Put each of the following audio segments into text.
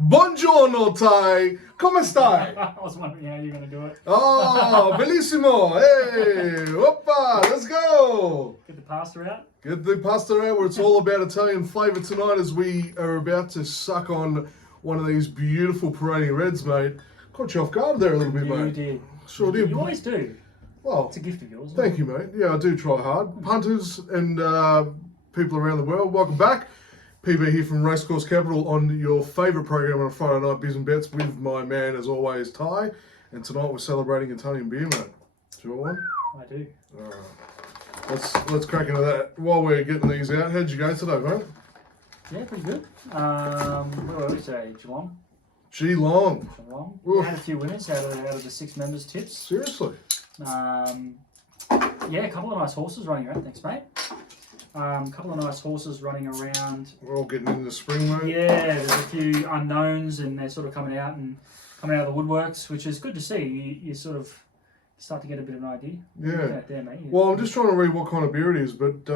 Buongiorno, Tai. Come stai? I was wondering how you're going to do it. Oh, bellissimo. Hey, hoppa, let's go. Get the pasta out. Get the pasta out where it's all about Italian flavour tonight as we are about to suck on one of these beautiful Peroni Reds, mate. Caught you off guard there a little bit, You mate. did. Sure did. You always do. Well, It's a gift of yours. thank you, mate. Yeah, I do try hard. Punters and people around the world, welcome back. PB here from Racecourse Capital on your favourite program on a Friday night, Biz and Bets, with my man, as always, Ty. And tonight we're celebrating Italian beer, mate. Do you want one? I do. All right. Let's crack into that. While we're getting these out, how'd you go today, mate? Yeah, pretty good. Where were we today? Geelong. Geelong. Geelong. Oof. We had a few winners out of the 6 members' tips. Seriously? Yeah, a couple of nice horses running around. Thanks, mate. A couple of nice horses running around. We're all getting into the spring, mate. Yeah, there's a few unknowns, and they're sort of coming out of the woodworks, which is good to see. You sort of start to get a bit of an idea. Yeah. Out there, mate. Well, I'm just trying to read what kind of beer it is, but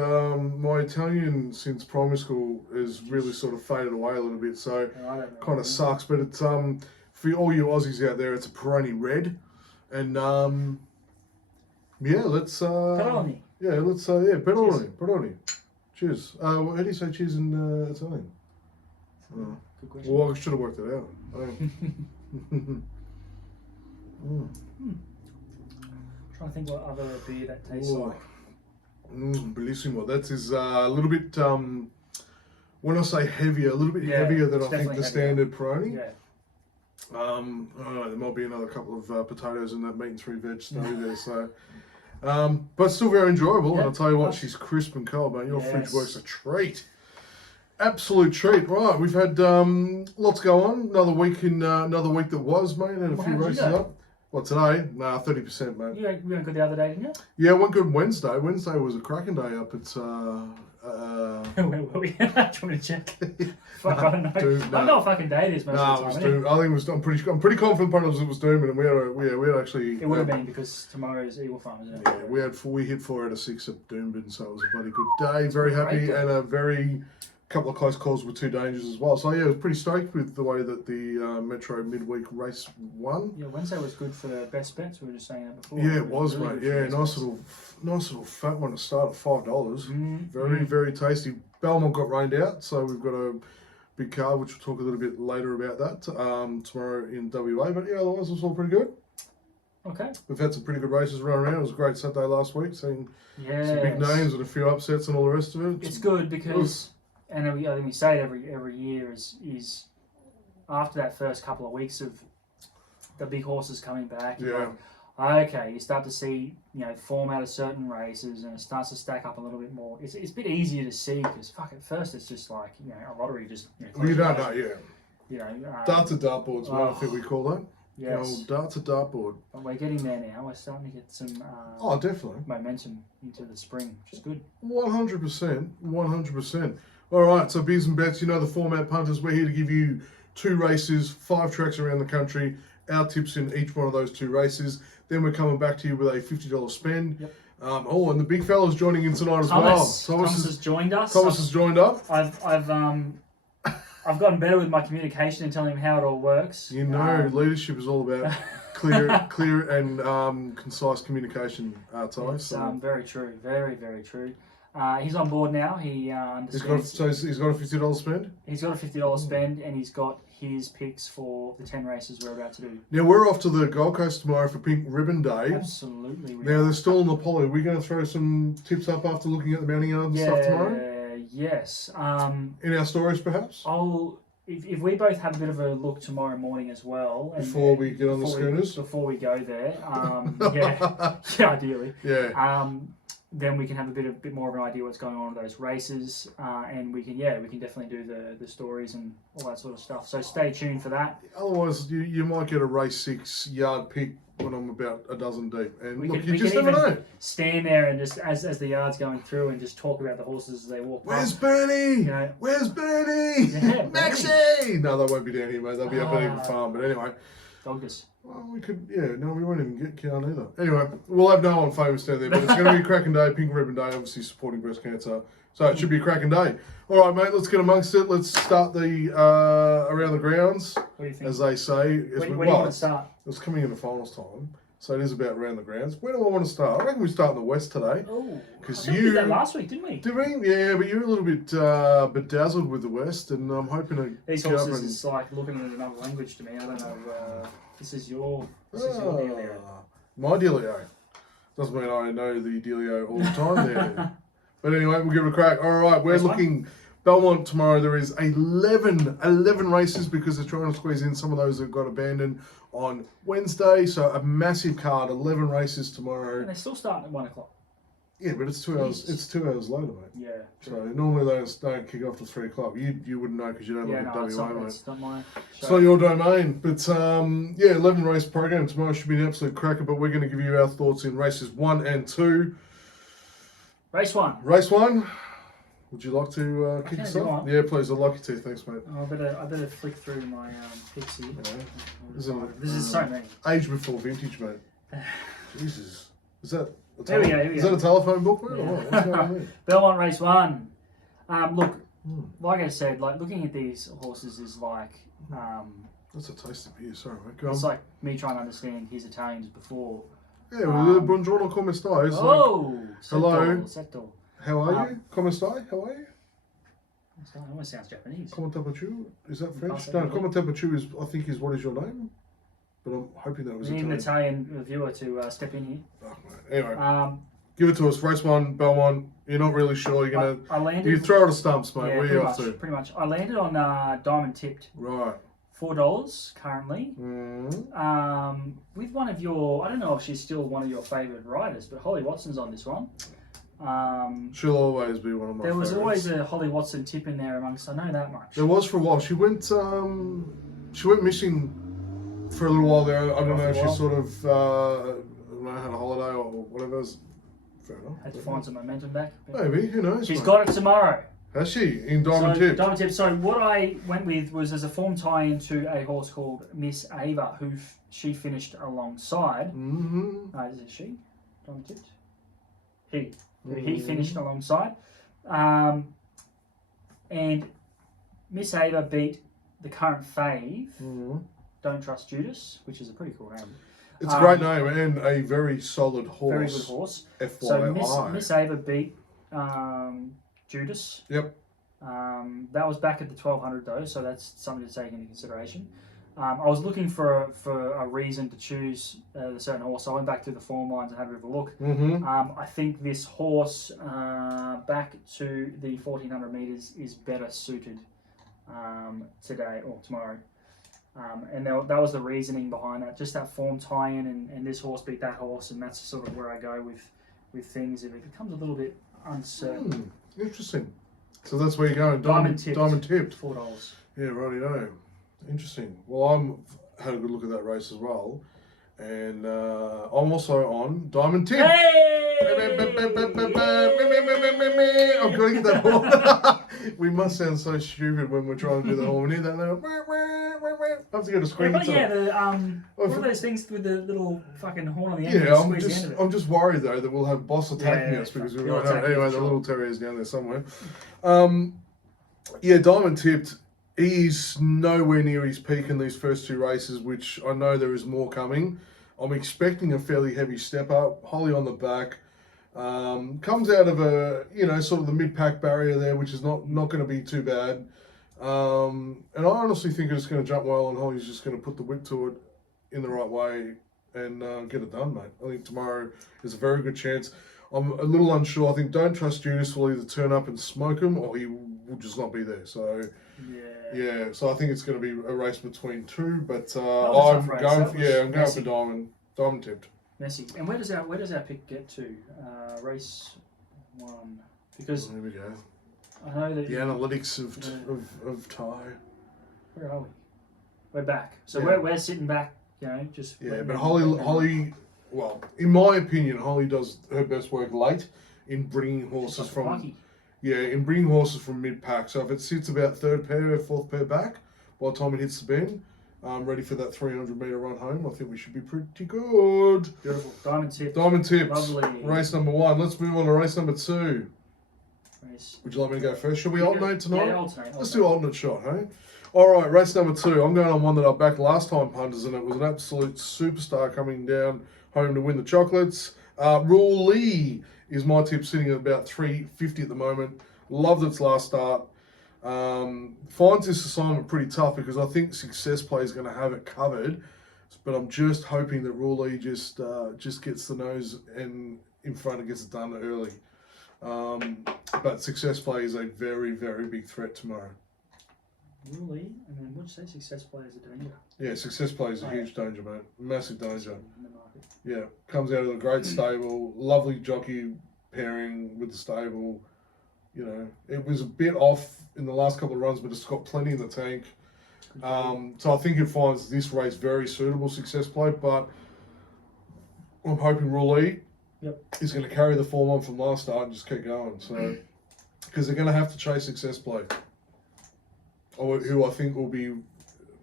my Italian since primary school has really sort of faded away a little bit, so I don't know. kind of sucks. But it's for all you Aussies out there, it's a Peroni Red, and yeah, let's Peroni. yeah, let's Peroni. Cheers. How do you say cheers in Italian? Good question. Well, I should have worked it out. Trying to think what other beer that tastes Oh. like. Bellissimo. That is a little bit, when I say heavier, a little bit heavier than I it's think the definitely standard Peroni. Yeah. I don't know, there might be another couple of potatoes in that meat and 3 veg study there, so. But still very enjoyable, and Yeah, I'll tell you what, nice. she's crisp and cold, mate. Your fridge Yes. works a treat. Absolute treat. Right, we've had lots go on. Another week that was, mate, and a Well, few how'd you races go? up. What, today? Nah, 30%, mate. You went good the other day, didn't you? Yeah, went good Wednesday. Wednesday was a cracking day up at Where were we? Trying to check. Fuck, I don't know. dude, I know what fucking day it is most no, of it was the time. Doom. I think it was. I'm pretty confident it was Doom, and we had actually. It would have been because tomorrow's Eagle Farm, isn't it? Yeah, we hit 4 out of 6 at Doomben, so it was a bloody good day. Very happy, Great day. and a very couple of close calls with 2 dangers as well. So yeah, I was pretty stoked with the way that the Metro midweek race won. Yeah, Wednesday was good for best bets. We were just saying that before. Yeah, it was, really mate. good for Yeah, best nice little fat one to start at $5. Mm, Very, very tasty. Belmont got rained out, so we've got a big card, which we'll talk a little bit later about that tomorrow in WA. But yeah, otherwise it was all pretty good. Okay. We've had some pretty good races run around. It was a great Saturday last week, seeing Yeah. some big names and a few upsets and all the rest of it. It's good because, and I think we say it every year is after that first couple of weeks of the big horses coming back. you're Yeah. like, okay, you start to see form out of certain races, and it starts to stack up a little bit more. It's a bit easier to see because at first it's just like a lottery. Just You don't know, yeah. Darts and dartboards, man, I think we call that. Yes, Old darts and dartboard. but we're getting there now. We're starting to get some Oh, definitely. momentum into the spring, which is good. 100%. 100%. All right, so Beers and Bets, you know the format, punters. We're here to give you 2 races, 5 tracks around the country, our tips in each one of those 2 races. Then we're coming back to you with a $50 spend. Yep. And the big fella's joining in tonight as well. Thomas has joined us. Thomas has joined up. I've gotten better with my communication and telling him how it all works. You know, leadership is all about clear and concise communication, Ty. It's So very true, very, very true. He's on board now. He understands. he's got a $50 spend. He's got a $50 spend, and he's got his picks for the 10 races we're about to do. Now we're off to the Gold Coast tomorrow for Pink Ribbon Day. Absolutely. Now they're still in the poly. We're going to throw some tips up after looking at the mounting yard and stuff tomorrow. Yes. In our stories, perhaps. If we both have a bit of a look tomorrow morning as well, and Before we get on the schooners? before we go there, yeah, ideally, Yeah. then we can have a bit more of an idea what's going on in those races, and we can definitely do the stories and all that sort of stuff. So stay tuned for that. Otherwise, you might get a race 6 yard pick when I'm about a dozen deep, and We look, can, you we just can never even know. stand there and just as the yard's going through and just talk about the horses as they walk Where's past. Bernie? Yeah. Where's Bernie? Yeah, Maxie! No, they won't be down here, mate. They'll be up at Eagle Ah. Farm. But anyway, Doggers. well, we could, no, we won't even get Kian either. Anyway, we'll have no one famous down there, but it's going to be a cracking day. Pink Ribbon Day, obviously supporting breast cancer. So it should be a cracking day. All right, mate, let's get amongst it. Let's start the around the grounds, What do you think? as they say. Where do you want to start? It's coming in the finals time, so it is about around the grounds. Where do I want to start? I reckon we start in the west today. Oh, because we did that last week, didn't we? Did we? Yeah, but you're a little bit bedazzled with the west, and I'm hoping to. These horses is like looking at another language to me. I don't know. This is your dealio. My dealio. Doesn't mean I know the dealio all the time there. But anyway, we'll give it a crack. All right, we're looking. Belmont tomorrow, there is 11 races because they're trying to squeeze in some of those that got abandoned on Wednesday. So a massive card, 11 races tomorrow. And they're still starting at 1 o'clock. Yeah, but it's 2 hours. It's 2 hours later, mate. Yeah. So normally they don't kick off till 3 o'clock. You wouldn't know because you don't look at WA, mate. It's not my show. It's not your domain. But 11 race program tomorrow should be an absolute cracker. But we're going to give you our thoughts in races 1 and 2. Race 1. Race 1. Would you like to kick us go off? on. Yeah, please. I'd like you to. Thanks, mate. I better flick through my picks here. Yeah. This is so many. Age before vintage, mate. Jesus. Is that a Here we go. Is that a telephone book, mate? Yeah. Or what? What's going on there? Belmont Race 1. Look, like I said, like looking at these horses is like That's a tasty beer. Sorry, mate. Go it's on. like me trying to understand his Italians before. Yeah, well, buongiorno, come stai? It's Oh, hello. Setto. How are you? Come stai? How are you? It almost sounds Japanese. Come tempo. Is that French? say No, that. come tempo is, I think, is what is your name? But I'm hoping that was We need an Italian. Italian viewer to step in here. Oh, mate. Anyway, Um, give it to us. Race 1, Belmont. You're not really sure. You're going I to... landed. You throw it a stumps, mate. Yeah, Where are you off to? pretty much. I landed on Diamond Tipped. Right. $4 currently. Mm. With one of your, I don't know if she's still one of your favourite riders, but Holly Watson's on this one. She'll always be one of my There was favourites. always a Holly Watson tip in there amongst, I know that much. There was for a while. She went missing for a little while there. I don't know if she sort of I don't know, had a holiday or whatever. Fair enough. Had to find some momentum back. Maybe, who knows? She's mate. got it tomorrow. Has she? In Diamond So, Tip? Diamond Tip. So what I went with was as a form tie-in to a horse called Miss Ava, who she finished alongside. Mm-hmm. Is it she? Diamond Tipped? He. He finished alongside. And Miss Ava beat the current fave, Don't Trust Judas, which is a pretty cool name. It's a great name and a very solid horse. Very good horse. FYI. So Miss Ava beat Judas. Yep. That was back at the 1200 though, so that's something to take into consideration. I was looking for a reason to choose a certain horse, so I went back to the form lines and had a bit of a look. Mm-hmm. I think this horse back to the 1400 metres is better suited today or tomorrow. And that was the reasoning behind that, just that form tie-in, and this horse beat that horse, and that's sort of where I go with things if it becomes a little bit uncertain. Interesting. So that's where you're going. Diamond tipped. $4. Yeah, righty-o. Interesting. Well, I had a good look at that race as well, and I'm also on Diamond Tip. Hey! I've got to get that horn. We must sound so stupid when we're trying to do the horn. We need that now. I have to get a screen. What are those things with the little fucking horn on the end? Yeah, Squeeze the end of it? I'm just worried though that we'll have boss attacking us because we won't have anyway. The little terrier's down there somewhere. Diamond Tipped. He's nowhere near his peak in these first two races, which I know there is more coming. I'm expecting a fairly heavy step up. Holly on the back. Comes out of a, sort of the mid-pack barrier there, which is not going to be too bad. And I honestly think it's going to jump well, and Holly's just going to put the whip to it in the right way and get it done, mate. I think tomorrow is a very good chance. I'm a little unsure. I think Don't Trust Judas will either turn up and smoke him, or he will just not be there. So, yeah. So I think it's going to be a race between two, but I'm going for Diamond Tipped. Messy. And where does our pick get to? Race 1. Because there we go. I know that the analytics of Ty. Where are we? We're back. So we're sitting back. Just but Holly. Well, in my opinion, Holly does her best work late in bringing horses from mid-pack. So if it sits about third pair, fourth pair back, by the time it hits the bend, ready for that 300-metre run home, I think we should be pretty good. Beautiful. Diamond Tipped. Lovely. Race number 1. Let's move on to race number 2. Would you like me to go first? Should we alternate tonight? Yeah, alternate. Let's do alternate shot, hey? All right, race number 2. I'm going on one that I backed last time, punters, and it was an absolute superstar coming down home to win the chocolates. Rule Lee is my tip, sitting at about 350 at the moment. Loved its last start. Finds this assignment pretty tough because I think Success Play is going to have it covered, but I'm just hoping that Rule Lee just gets the nose and in front and gets it done early. But Success Play is a very, very big threat tomorrow. Really? And then what did you say? Success Play is a danger. Yeah, Success Play is a huge danger, mate. Massive danger. In the market. Yeah, comes out of a great stable, lovely jockey pairing with the stable. You know, it was a bit off in the last couple of runs, but it's got plenty in the tank. So I think it finds this race very suitable, Success Play, but I'm hoping Rule E is going to carry the form on from last start and just keep going. So, because they're going to have to chase Success Play, or who I think will be, you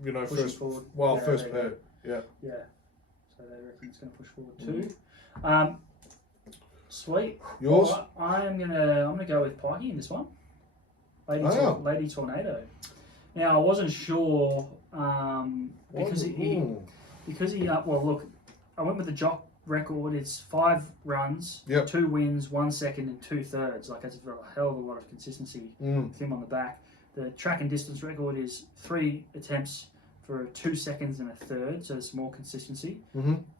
know, Pushing first forward. first pair. Yeah. Yeah. So they reckon it's going to push forward too. Sweet. Yours? Well, I'm gonna go with Pikey in this one. Lady Tornado. Now I wasn't sure because he well look, I went with the jock record. It's 5 runs, 2 wins, 1 second, and 2/3. Like that's a hell of a lot of consistency with him on the back. The track and distance record is 3 attempts for 2 seconds and 1/3, so there's more consistency.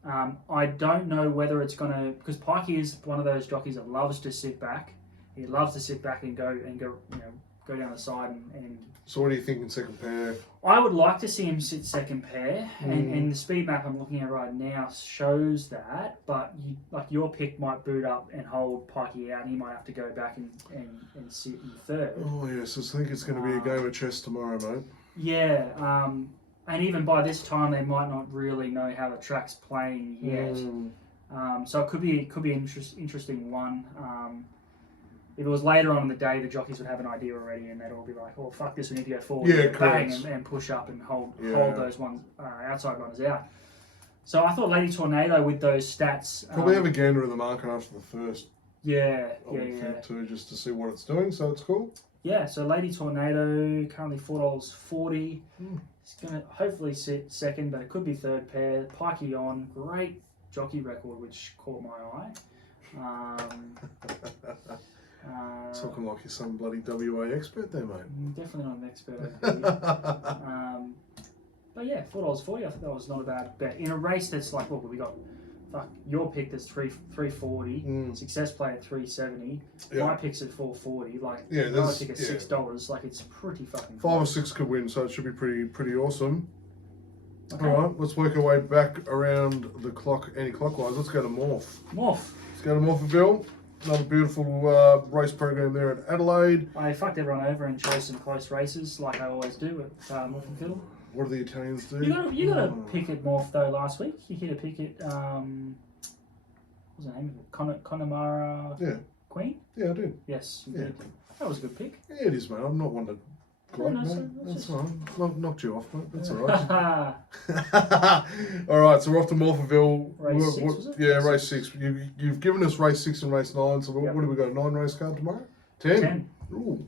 I don't know whether it's gonna, because Pikey is one of those jockeys that loves to sit back. He loves to sit back and go, you know, go down the side and. So what do you think in second pair? I would like to see him sit second pair, and the speed map I'm looking at right now shows that. But your pick might boot up and hold Pikey out, and he might have to go back and sit in third. Oh yes, I think it's going to be a game of chess tomorrow, mate. Yeah. And even by this time, they might not really know how the track's playing yet. So it could be an interesting one. If it was later on in the day, the jockeys would have an idea already, and they'd all be like, "Oh fuck this, we need to go forward, bang, and push up and hold those ones outside runners out." So I thought Lady Tornado with those stats probably have a gander of the market after the first. Yeah. Too, just to see what it's doing. So it's cool. Yeah. So Lady Tornado currently $4.40. It's going to hopefully sit second, but it could be third pair. Pikey on, great jockey record, which caught my eye. Talking like you're some bloody WA expert there, mate. Definitely not an expert. But yeah, $4.40. I think that was not a bad bet in a race that's like, what we got? Fuck, your pick that's $3.40. Success Play at $3.70. My pick's at $4.40. Like, my pick at $6. Like, it's pretty fucking. 5 or 6 could win, so it should be pretty awesome. Okay. All right, let's work our way back around the clock, anti-clockwise. Let's go to Morph. Let's go to Morpherville. Another beautiful race program there at Adelaide. I fucked everyone over and chose some close races, like I always do at Morpherville. What do the Italians do? You got a pick at Morph though last week. You hit a pick at what was the name of it? Connemara Queen. Yeah, I did. Yes, you did. That was a good pick. Yeah, it is, mate. I'm not one to. That's all right. Knocked you off, mate. That's all right. All right, so we're off to Morpherville. Race 6, was it? Yeah, race 6. You've given us race 6 and race 9. So what do we got? 9 race card tomorrow? 10. Ooh.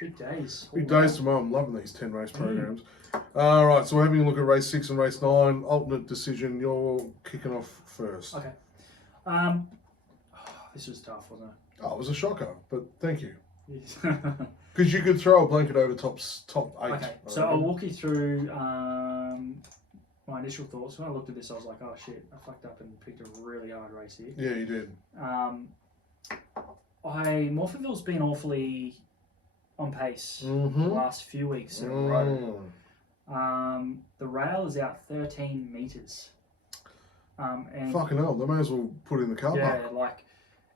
Big days. Big days tomorrow. I'm loving these 10 race programs. All right, so we're having a look at race 6 and race 9. Alternate decision. You're kicking off first. Okay. This was tough, wasn't it? Oh, it was a shocker, but thank you. Because you could throw a blanket over top 8. Okay, so I'll walk you through my initial thoughts. When I looked at this, I was like, oh shit, I fucked up and picked a really hard race here. Yeah, you did. Morpherville's been awfully on pace the last few weeks in a row. The rail is out 13 metres. And fucking hell, they may as well put in the car park. Yeah,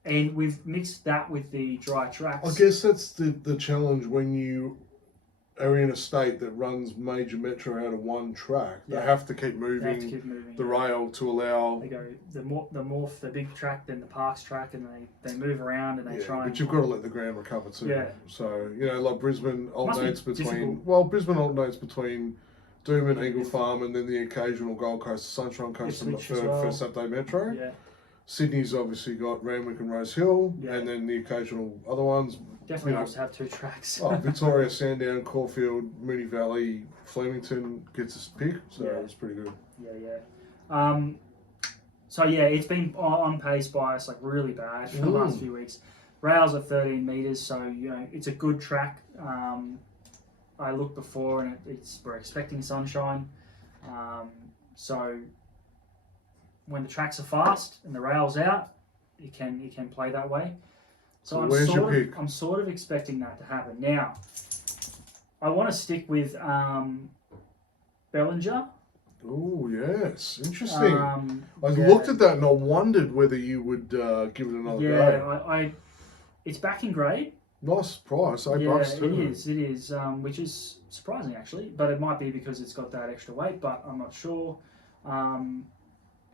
and we've mixed that with the dry tracks. I guess that's the challenge when you are in a state that runs major metro out of one track. They have to keep moving, the rail to allow. They go the Morph, the big track, then the Parks track, and they move around and they try. But you've got to let the ground recover too. Yeah. So like Brisbane alternates between Doom and Eagle Farm, and then the occasional Gold Coast, Sunshine Coast, and the third for Saturday Metro. Yeah. Sydney's obviously got Randwick and Rose Hill, Yeah. and then the occasional other ones. Definitely nice to have 2 tracks. Victoria, Sandown, Caulfield, Moonee Valley, Flemington gets its pick, so Yeah. it's pretty good. Yeah. So yeah, it's been on pace bias like really bad for the last few weeks. Rails at 13 meters, so it's a good track. I looked before and we're expecting sunshine. So when the tracks are fast and the rail's out, it can play that way. So where's your pick? I'm sort of expecting that to happen. Now, I want to stick with Bellinger. Oh yes, interesting. I Yeah. looked at that and I wondered whether you would give it another go. It's back in grade. Nice price, $8 too. It is, which is surprising actually, but it might be because it's got that extra weight, but I'm not sure.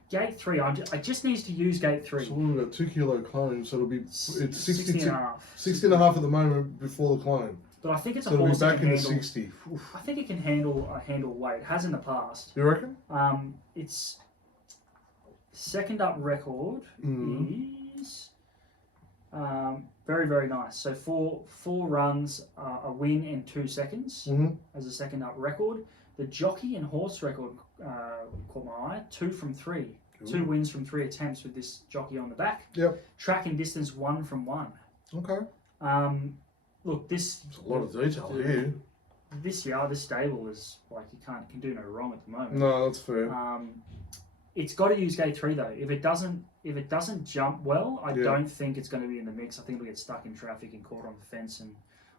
Gate 3, I just need to use gate 3. So we've got 2 kilo clone, so it's 60 and a half. 60 and a half at the moment before the clone. But I think it's a So it'll horse be that back can in the handle. 60. Oof. I think it can handle weight. It has in the past. You reckon? Its second up record is very, very nice. So four runs, a win in 2 seconds as a second up record. The jockey and horse record caught my eye. 2 from 3. Ooh. 2 wins from 3 attempts with this jockey on the back. Yep. Track and distance 1 from 1. Okay. Look, this. There's a lot of detail here. This stable is like you can do no wrong at the moment. No, that's fair. It's got to use gate 3 though. If it doesn't jump well, I don't think it's going to be in the mix. I think it'll get stuck in traffic and caught on the fence and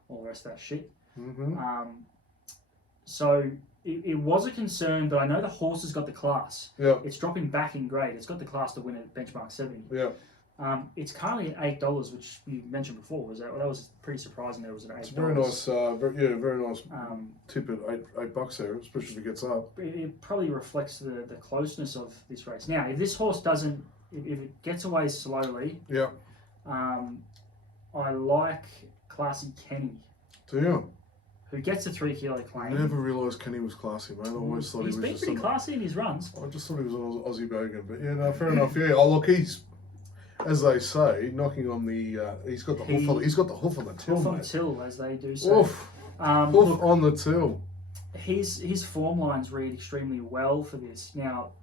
all the rest of that shit. So it was a concern, but I know the horse has got the class. Yeah. It's dropping back in grade. It's got the class to win at benchmark 70. Yeah. It's currently at $8, which you mentioned before. That was pretty surprising. That it was at $8. It's a very nice, very nice tip at $8 there, especially if it gets up. It probably reflects the closeness of this race. Now, if this horse doesn't, if it gets away slowly, I like Classy Kenny. Do you? Who gets a 3 kilo claim. I never realised Kenny was classy, mate. I always thought he was been just pretty classy in his runs. I just thought he was an Aussie bogan, but yeah, no, fair enough. Yeah, look, he's, as they say, knocking on the. He's got the hoof on the till, Hoof on mate. the till, as they do say. Hoof on the till. His form lines read extremely well for this. Now,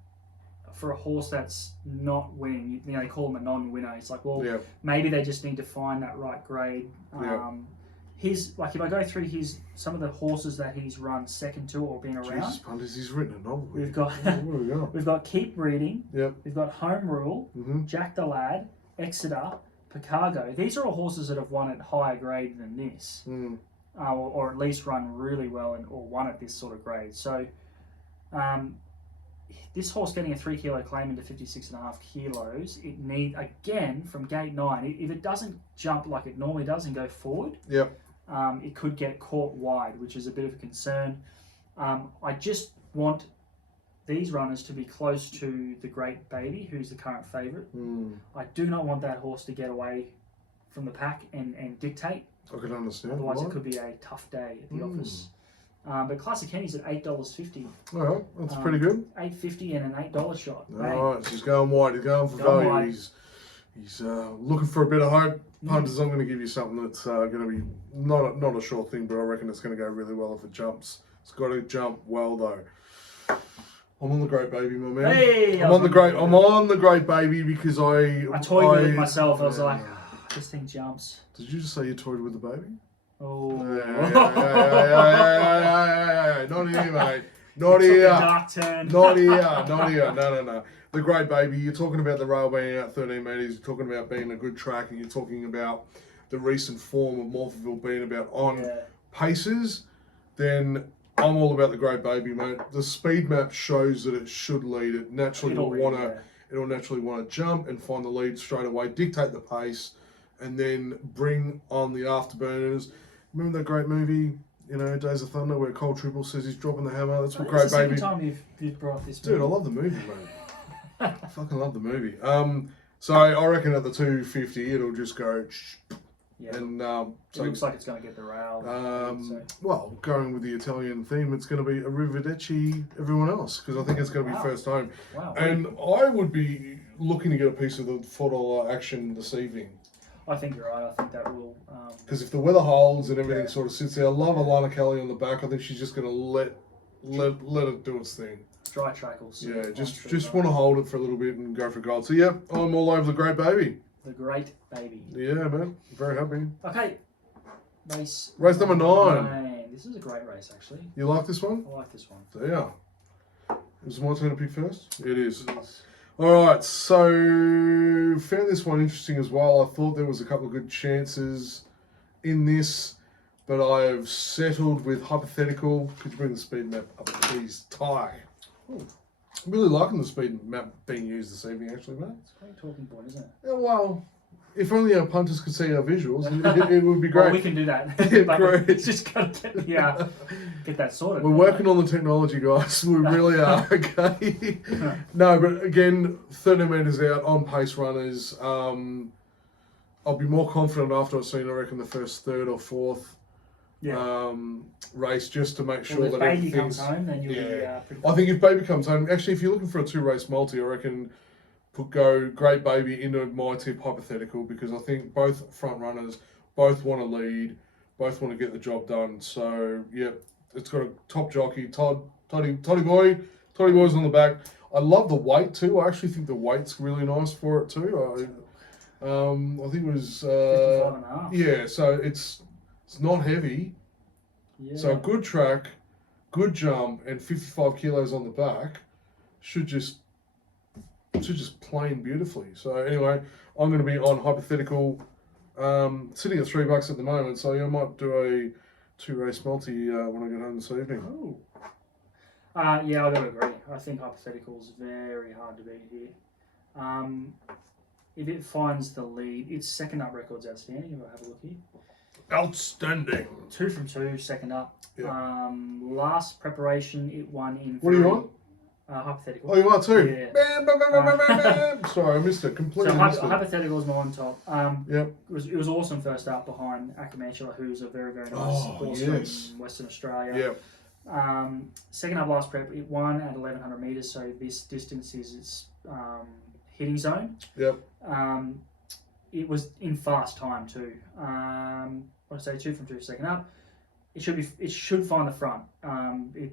for a horse that's not winning, they call him a non-winner. It's like, well, maybe they just need to find that right grade. If I go through some of the horses that he's run second to or been around. Jesus, punters, he's written a novel. We've got Keep Reading. Yep. We've got Home Rule. Jack the Lad, Exeter, Picargo. These are all horses that have won at higher grade than this, or at least run really well or won at this sort of grade. So, this horse getting a 3 kilo claim into 56.5 kilos, it need again from gate 9. If it doesn't jump like it normally does and go forward, it could get caught wide, which is a bit of a concern. I just want these runners to be close to the Great Baby, who's the current favourite. I do not want that horse to get away from the pack and dictate. I can understand. Otherwise, it could be a tough day at the office. But Classic Henny's at $8.50. All right, that's pretty good. $8.50 and an $8 shot. All right, she's going wide. He's going for value. Wide. He's looking for a bit of hope. Punters, I'm going to give you something that's going to be not a sure thing, but I reckon it's going to go really well if it jumps. It's got to jump well though. I'm on the Great Baby, my man. Hey, I'm on the Great Baby because I toyed with it myself. I was like, this thing jumps. Did you just say you toyed with the baby? Oh. Not here, mate. Not here. Dark turn. Not here. No. The Great Baby, you're talking about the rail being out 13 metres, you're talking about being a good track, and you're talking about the recent form of Morphettville being about on paces, then I'm all about the Great Baby, mate. The speed map shows that it should lead. It naturally it'll naturally want to jump and find the lead straight away, dictate the pace, and then bring on the afterburners. Remember that great movie, Days of Thunder, where Cole Triple says he's dropping the hammer? That's what Great Baby. It's the second time you've brought this. Dude, I love the movie, mate. I fucking love the movie. So I reckon at the 250, it'll just go. Yeah. And it looks like it's going to get the rail. well, going with the Italian theme, it's going to be Arrivederci everyone else, because I think it's going to be first home. Wow. And I would be looking to get a piece of the $4 action this evening. I think you're right. I think that will. Because if the weather holds and everything sort of sits there, I love Alana Kelly on the back. I think she's just going to let it do its thing. Dry track will suit. Yeah, just want to hold it for a little bit and go for gold. So yeah, I'm all over the Great Baby. The Great Baby. Yeah, man, very happy. Okay, race number 9. This is a great race, actually. You like this one? I like this one. So yeah, is it my turn to pick first? It is. All right, so found this one interesting as well. I thought there was a couple of good chances in this, but I've settled with hypothetical. Could you bring the speed map up, please, Ty? Ooh. I'm really liking the speed map being used this evening, actually, mate. It's a great talking point, isn't it? Yeah, well, if only our punters could see our visuals, it would be great. Well, we can do that. Yeah, but great. It's just got to get that sorted. We're working on the technology, guys. We really are, okay? No, but again, 30 metres out on pace runners. I'll be more confident after I've seen, I reckon, the first third or fourth race, just to make sure that if Baby everything's... comes home, then you'll be pretty I think if Baby comes home... Actually, if you're looking for a 2-race multi, I reckon go Great Baby into my tip hypothetical, because I think both front runners both want to lead, both want to get the job done. So, yeah, it's got a top jockey, Toddy Boy's on the back. I love the weight too. I actually think the weight's really nice for it too. I think it was 55.5. yeah, so it's not heavy. Yeah. So good track, good jump, and 55 kilos on the back should just plane beautifully. So anyway, I'm going to be on hypothetical, sitting at $3 at the moment. So I might do a 2-race multi when I get home this evening. Oh. Yeah, I gotta agree. I think hypothetical is very hard to beat here. If it finds the lead, its second up record's outstanding. If I have a look here, Outstanding. 2 from 2, second up. Yeah. Last preparation, it won in. What are you on? Hypothetical. Oh, you are too. Yeah. Bam, bam, bam, bam, bam, bam. Sorry, I missed it completely. So missed it. hypothetical is my on top. Yep. It was awesome first up behind Akamantula, who's a very nice horse from Western Australia. Yep. Second up last prep, it won at 1100 metres, so this distance is its hitting zone. Yep. It was in fast time too. What I say, 2 from 2 second up. It should find the front.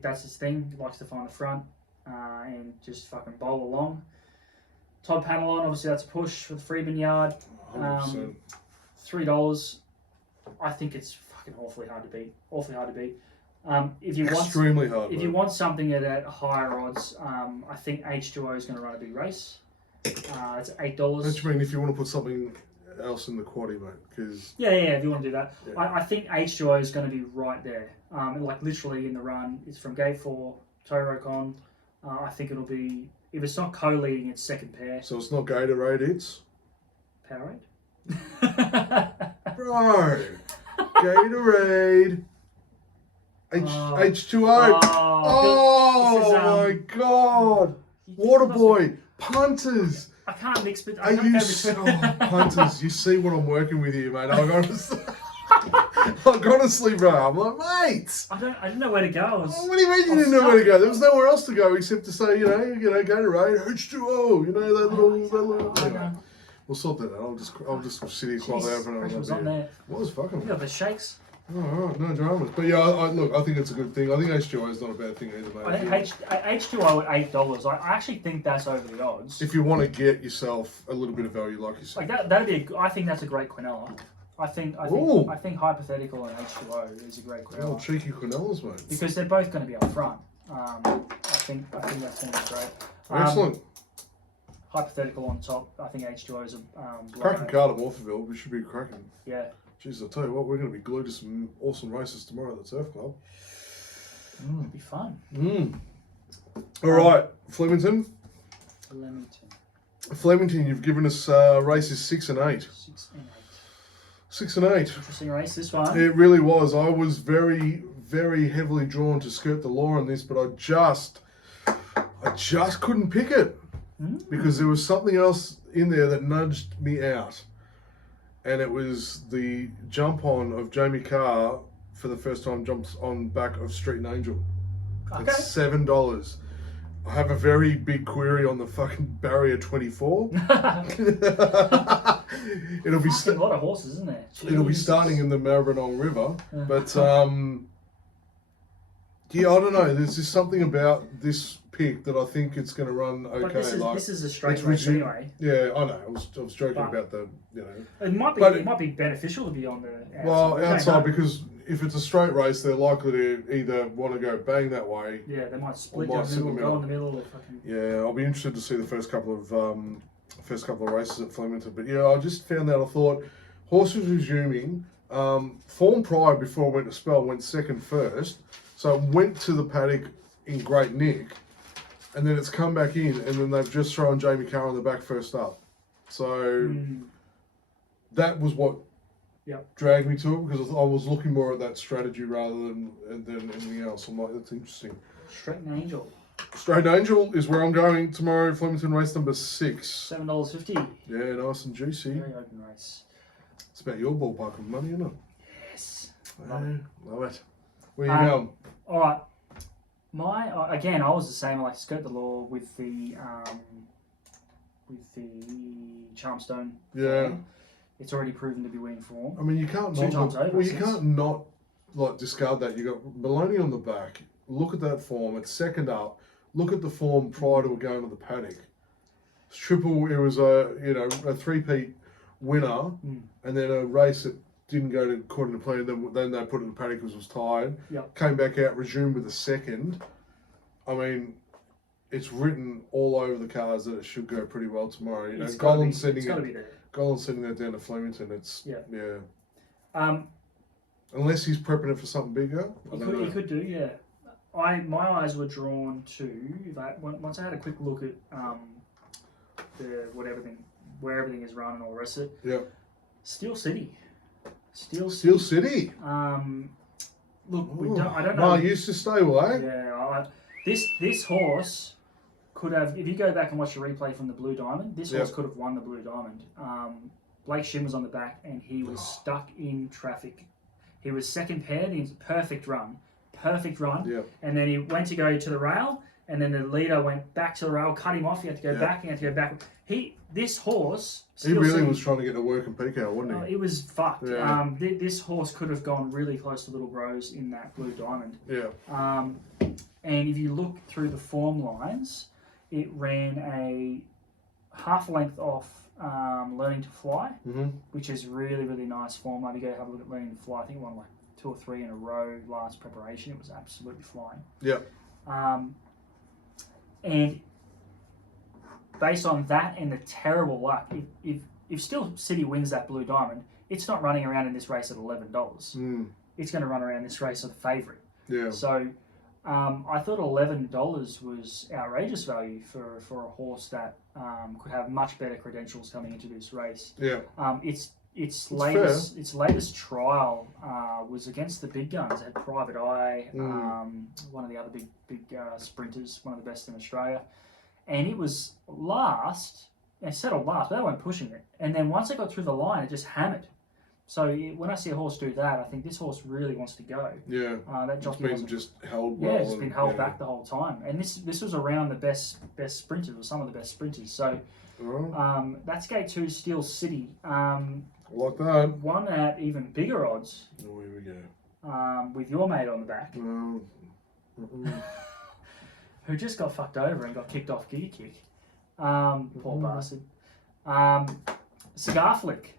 That's its thing. It likes to find the front and just fucking bowl along. Todd Panelon, obviously that's a push for the Freeman yard. $3. I think it's fucking awfully hard to beat. If you Extremely hard. If you want something at higher odds, I think H2O is going to run a big race. It's $8. What you mean if you want to put something else in the quaddy, mate? Because if you want to do that, yeah. I think H2O is going to be right there. Like literally in the run, it's from gate 4, Torocon. I think it'll be, if it's not co-leading, it's second pair. So it's not Gatorade, it's Powerade. bro. Gatorade. H2O. Oh my god. Waterboy. Punters. I can't mix, but Are you punters? You see what I'm working with here, mate. Honestly, bro. I'm like, mate. I didn't know where to go. What do you mean you didn't know where to go? There was nowhere else to go except to say, Gatorade, H2O. You know that little. Anyway, we'll sort that out. I'll just sit here quietly open it. Was on there. What was fucking? You got the shakes. Oh, right, no dramas. But yeah, I think it's a good thing. I think H2O is not a bad thing either, mate. I think H2O at $8. I actually think that's over the odds. If you want to get yourself a little bit of value, like you said. Like that'd be. I think that's a great quinella. I think hypothetical and H2O is a great quinella. Oh, cheeky quinellas, mate. Because they're both going to be up front. I think that's going to be great. Excellent. Hypothetical on top. I think H2O is a cracking card at Morpherville. We should be cracking. Yeah. Jeez, I'll tell you what, we're going to be glued to some awesome races tomorrow at the Surf Club. It'll be fun. All right, Flemington, you've given us races 6 and 8. 6 and 8. Interesting race, this one. It really was. I was very, very heavily drawn to skirt the law on this, but I just couldn't pick it because there was something else in there that nudged me out. and it was the jump on of Jamie Carr for the first time jumps on back of Street and Angel. Okay. It's $7. I have a very big query on the fucking Barrier 24. It'll be a lot of horses, isn't there? it'll be Jesus. starting in the Maribyrnong River, but yeah, I don't know. There's just something about this pick that I think it's going to run okay. But this is a straight it's race rigid. anyway. Yeah, I know. I was joking But- about the It might be But- it might be beneficial to be on the outside. well We don't outside know. because if it's a straight race, they're likely to either want to go bang that way. Yeah, they might split might down sit the in the middle, go middle. in the middle, or fucking. Yeah, I'll be interested to see the first couple of races at Flemington. But yeah, I just found that I thought horse was resuming. Form prior before I went to spell went second first, so it went to the paddock in great nick, and then it's come back in, and then they've just thrown Jamie Carr on the back first up. So that was what Yep. dragged me to it because I was looking more at that strategy rather than anything else. I'm like, that's interesting. Straight and Angel, Straight Angel is where I'm going tomorrow. Flemington race number 6. $7.50. Yeah, nice and juicy. Very open race. It's about your ballpark of money, isn't it? Yes. Yeah, love it. Where are you going? All right. Again, I was the same. I like to skirt the law with the Charmstone. Yeah. form. It's already proven to be winning form. I mean, you can't Two not times look, over well, you since. can't not like discard that. You got Maloney on the back. Look at that form. It's second up. Look at the form prior to it going to the paddock. It's triple. It was a a three-peat winner, and then a race that didn't go according to plan. Then they put it in the paddock because it was tired. Yep. Came back out, resumed with a second. I mean, it's written all over the cars that it should go pretty well tomorrow. You know, It's gotta Golan's be there. sending that down to Flemington. It's Yeah. yeah. Unless he's prepping it for something bigger. I don't know. He could do, yeah. My eyes were drawn to that once I had a quick look at where everything is run and all the rest of it. Yeah. Steel City. Steel City. Look, Ooh. I don't know. No, used to stable, eh? Yeah, this horse could have. If you go back and watch the replay from the Blue Diamond, this horse could have won the Blue Diamond. Blake Shin was on the back and he was stuck in traffic. He was second paired. He was perfect run, Yeah. and then he went to go to the rail, and then the leader went back to the rail, cut him off. He had to go back. He had to go back. This horse. He really was trying to get to work and peak out, wasn't he? It was fucked. Yeah. This horse could have gone really close to Little Bros in that Blue Diamond. Yeah. And if you look through the form lines, it ran a half length off Learning to Fly, which is really, really nice form. Maybe go have a look at Learning to Fly. I think it won like 2 or 3 in a row last preparation. It was absolutely flying. Yeah. And based on that and the terrible luck, if Steel City wins that Blue Diamond, it's not running around in this race at $11. It's going to run around this race at the favourite. Yeah. So I thought $11 was outrageous value for a horse that could have much better credentials coming into this race. Yeah. Its latest trial was against the big guns. It had Private Eye, one of the other big sprinters, one of the best in Australia, and it was last. It settled last, but they weren't pushing it. And then once it got through the line, it just hammered. So when I see a horse do that, I think this horse really wants to go. Yeah. That jockey It's been wasn't. just held Yeah, well. it's been held back the whole time, and this was around the best sprinters, or some of the best sprinters. So that's gate 2, Steel City. Like that. One at even bigger odds. Oh, here we go. With your mate on the back, who just got fucked over and got kicked off gear kick. Poor bastard. Cigar Flick.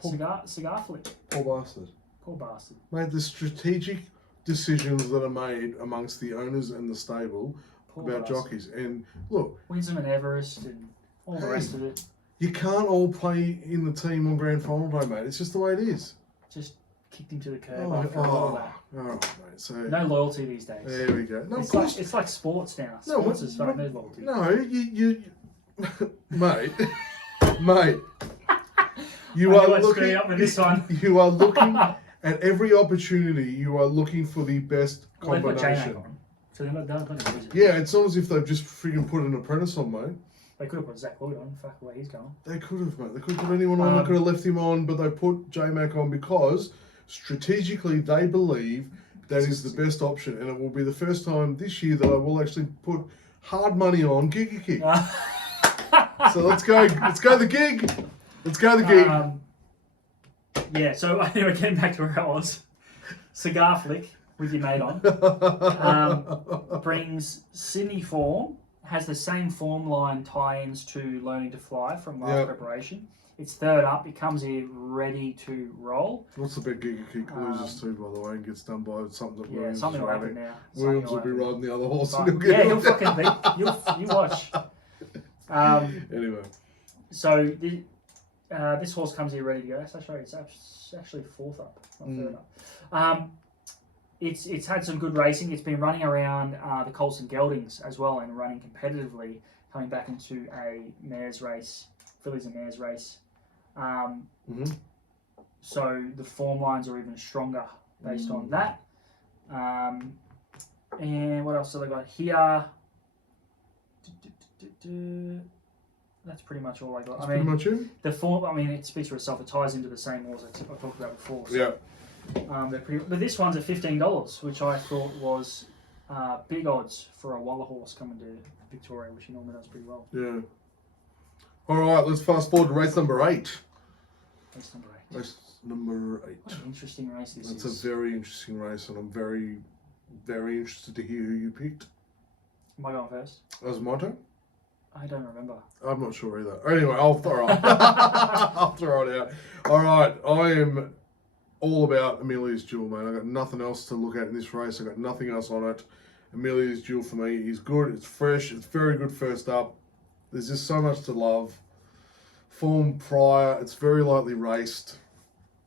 Cigar Flick. Poor bastard. Poor bastard. Mate, the strategic decisions that are made amongst the owners and the stable about jockeys. And look, Winsome and Everest and all the rest of it. You can't all play in the team on grand final day, mate. It's just the way it is. Just kicked him to the curb after all that. All right, mate. So no loyalty these days. there we go. No, it's like sports now. Sports is fucking no loyalty. No, you mate, mate. You are looking up with this one. You are looking at every opportunity. You are looking for the best combination. So they're not use it. Yeah, it's not as if they've just freaking put an apprentice on, mate. They could have put Zach Lloyd on. Fuck, the way he's going. They could have, mate. They could have put anyone on. They could have left him on, but they put J-Mac on because strategically they believe that is the best option, and it will be the first time this year that I will actually put hard money on Giga Kick. So let's go the gig. Let's go the gig. Yeah. So anyway, getting back to where I was, Cigar Flick with your mate on brings Sydney form. Has the same form line tie-ins to Learning to Fly from last preparation. It's third up. It comes here ready to roll. What's the bet Giga Kick loses to, by the way, and gets done by something that Williams something is will riding? happen now. Williams will be riding the other horse. But, he'll fucking beat. You watch. Anyway. So this horse comes here ready to go. It's actually fourth up, not third up. It's had some good racing. It's been running around the Colson Geldings as well and running competitively, coming back into a mares race, fillies and mares race. So the form lines are even stronger based on that. And what else have I got here? That's pretty much all I got. That's pretty much it. The form, it speaks for itself. It ties into the same horse I talked about before. So, yeah. But this one's at $15, which I thought was big odds for a Waller horse coming to Victoria, which he normally does pretty well. Yeah. All right, let's fast forward to race number 8. Race number 8. Race number 8. What an interesting race this is. That's a very interesting race, and I'm very, very interested to hear who you picked. Am I going first? That was my turn? I don't remember. I'm not sure either. Anyway, I'll throw it I'll throw it out. All right, I am all about Amelia's Jewel, mate. I got nothing else to look at in this race. I got nothing else on it. Amelia's Jewel for me is good. It's fresh. It's very good first up. There's just so much to love. Form prior. It's very lightly raced.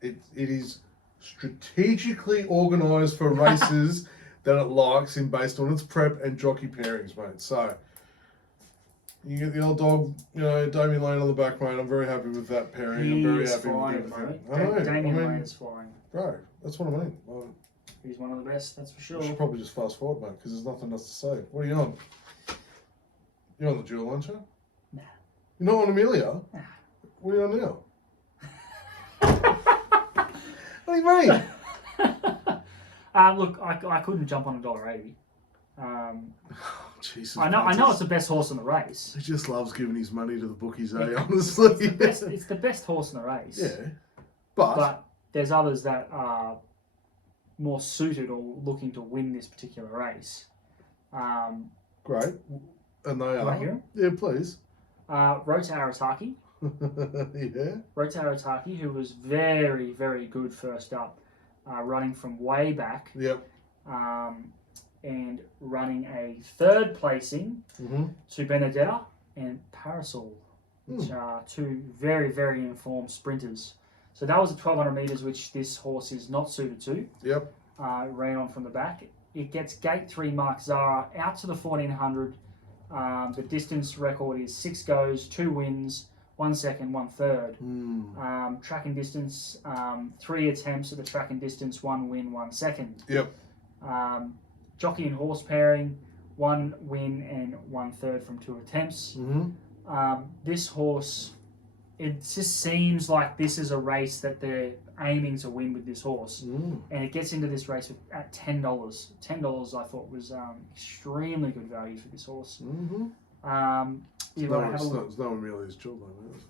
It is strategically organised for races that it likes in based on its prep and jockey pairings, mate. So you get the old dog, Damien Lane on the back, mate. I'm very happy with that pairing. I'm very happy with it. Damien Lane is flying. Bro, that's what I mean. He's one of the best, that's for sure. We should probably just fast forward, mate, because there's nothing else to say. What are you on? You're on the Jewel, aren't you? Nah. You're not on Amelia? Nah. What are you on now? What do you mean? Look, I couldn't jump on $1.80. Jesus, I know it's the best horse in the race. He just loves giving his money to the bookies, honestly. It's the best horse in the race. Yeah. But there's others that are more suited or looking to win this particular race. Great. And they are. Can I hear him? Yeah, please. Rota Arataki. Yeah. Rota Arataki, who was very, very good first up, running from way back. Yep. And running a third placing to Benedetta and Parasol, which are two very, very informed sprinters. So that was at 1,200 metres, which this horse is not suited to. Yep. Ran on from the back. It gets gate 3 Mark Zara out to the 1,400. The distance record is 6 goes, 2 wins, 1 second, 1 third. Track and distance, 3 attempts at the track and distance, 1 win, 1 second. Yep. Jockey and horse pairing, 1 win and 1 third from 2 attempts. This horse, it just seems like this is a race that they're aiming to win with this horse. And it gets into this race at $10. $10 I thought was extremely good value for this horse. It's not Amelia's Jewel, though, is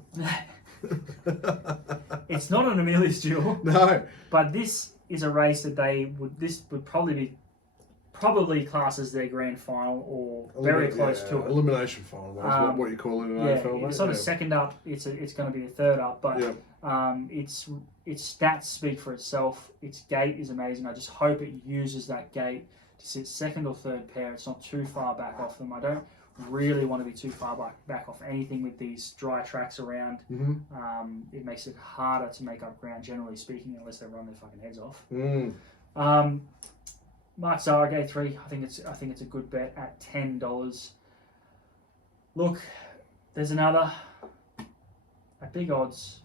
it? It's not an Amelia's Jewel. No. But this is a race that this would probably class as their grand final or very close to it. Elimination final, that's what you call it in AFL. It's sort of second up. It's going to be the third up, but its stats speak for itself. Its gate is amazing. I just hope it uses that gate to sit second or third pair. It's not too far back off them. I don't really want to be too far back off anything with these dry tracks around. It makes it harder to make up ground, generally speaking, unless they run their fucking heads off. Mark Zara, gate 3. I think it's a good bet at $10. Look, there's another at big odds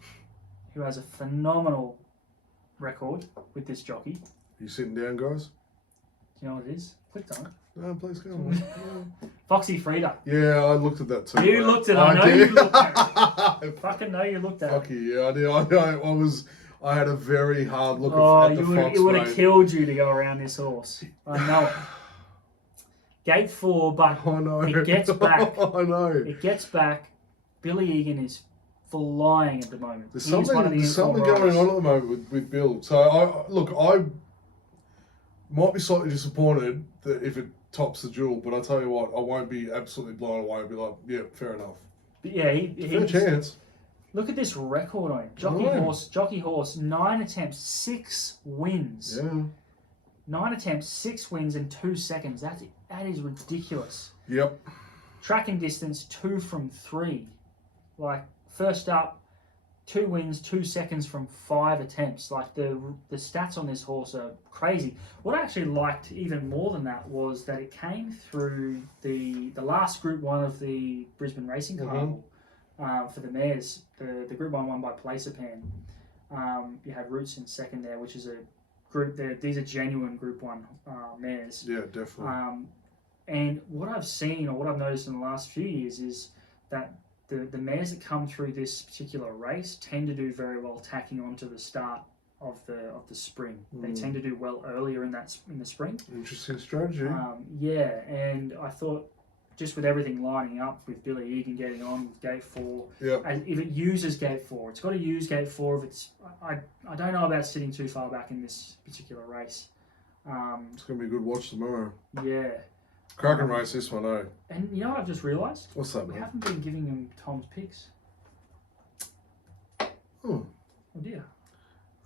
who has a phenomenal record with this jockey. You sitting down, guys? Do you know what it is? Clicked on it. No, please go on. Foxy Frida. Yeah, I looked at that too. You mate. looked at it. I know you did. looked at it. Fucking know you looked at it. Fuck you, yeah, I did. I had a very hard look Oh, at the Fox, it would have mate. killed you to go around this horse. I know it. Gate 4, but I know. it gets back. I know. It gets back. Billy Egan is flying at the moment. There's He is one of the something informed going riders. on at the moment with Bill. So I might be slightly disappointed that if it tops the duel, but I tell you what, I won't be absolutely blown away. I'll be like, yeah, fair enough. But yeah, Fair chance. Look at this record on him. Right. Jockey horse, 9 attempts, 6 wins. Yeah. 9 attempts, 6 wins in 2 seconds. That is ridiculous. Yep. Tracking distance 2 from 3. Like first up, 2 wins, 2 seconds from 5 attempts. Like the stats on this horse are crazy. What I actually liked even more than that was that it came through the last Group 1 of the Brisbane Racing Carnival for the mares. The Group 1 won by Placerpan. You have Roots in second there, which is a group there. These are genuine Group 1 mares. Yeah, definitely. And what I've seen or what I've noticed in the last few years is that the mares that come through this particular race tend to do very well tacking onto the start of the spring. They tend to do well earlier in the spring. Interesting strategy. Yeah, and I thought just with everything lining up with Billy Egan getting on with Gate 4, and if it uses Gate 4, it's got to use Gate 4. If it's, I don't know about sitting too far back in this particular race. It's going to be a good watch tomorrow. Yeah. Cracking race this one, eh? And you know what I've just realised? What's that, We man? haven't been giving him Tom's picks. Oh. Oh dear.